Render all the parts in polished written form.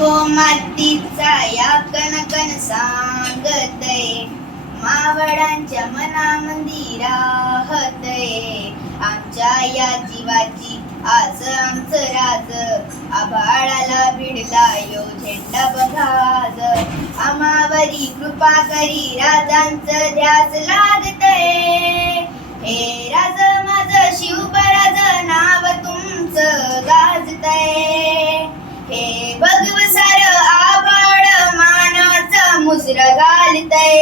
हो मातीचा या कणकण सांगतय, मावळांच्या मनामंदी राहतय. आमच्या या जीवाची आज आमचं राज, आभाळाला भिडला यो झेंडा बघाज. आम्हावरी कृपा करी राजांचं ध्यास लागतय. हे राज माझं शिवबराज नाव तुमचं गाजतय. हे भगव सार आभाळ मानाचं मुजर घालतय.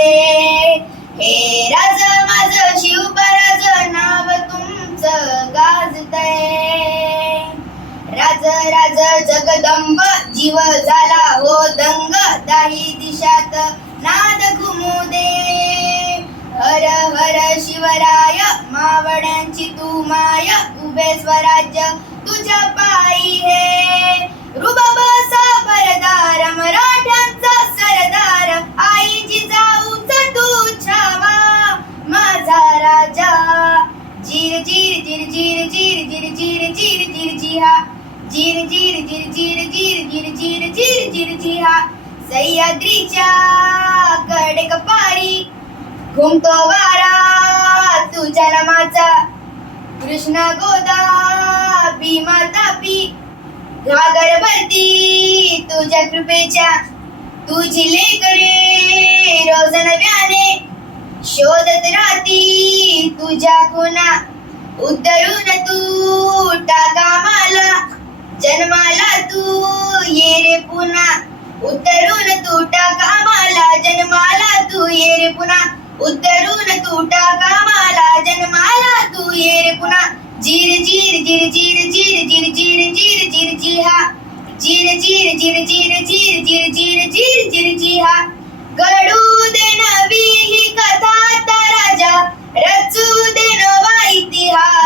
हे राज माझं शिवबराज नाव तुमचं गाजतय. राज राज जगदंब जीव झाला हो दंग, दाही दिशात नाद घुमू दे. हर हर शिवराय मावळ्यांची तू माय, उभे स्वराज्य तुझ्या पायी हे. रुबाबाचा भरदार मराठ्यांचा सरदार, आई जिजाऊचा तू छावा माझा राजा. जीर जीर जीर जीर जीर जीर जीर जीर जीर जिहा, जीर जीर जीर जीर जीर जीर जीर जीर जीर जिहा. सह्याद्रीच्या कडेकपारी घुमतो वारा तुझ्या नामाचा. कृष्ण गोदा भीमा तापी घागर भरती तुझ्या कृपेच्या. तुझी लेकरे रोज नव्याने शोधत राहती तुझ्या खुणा. उतरून तू टाका मला जन्माला तू ये रे पुन्हा. उतरून तू टाका मला जन्माला तू ये रे पुन्हा. उतरून तू टाका मला जन्माला तू ये रे पुन्हा. जीर जीर जीर जीर जीर जीर जीर जीर जीर जिहा, जीर जीर जीर जीर जीर जीर जीर जीर जीर जिहा. घडू दे नवी ही कथा आता राजा, रचू दे नवा इतिहास.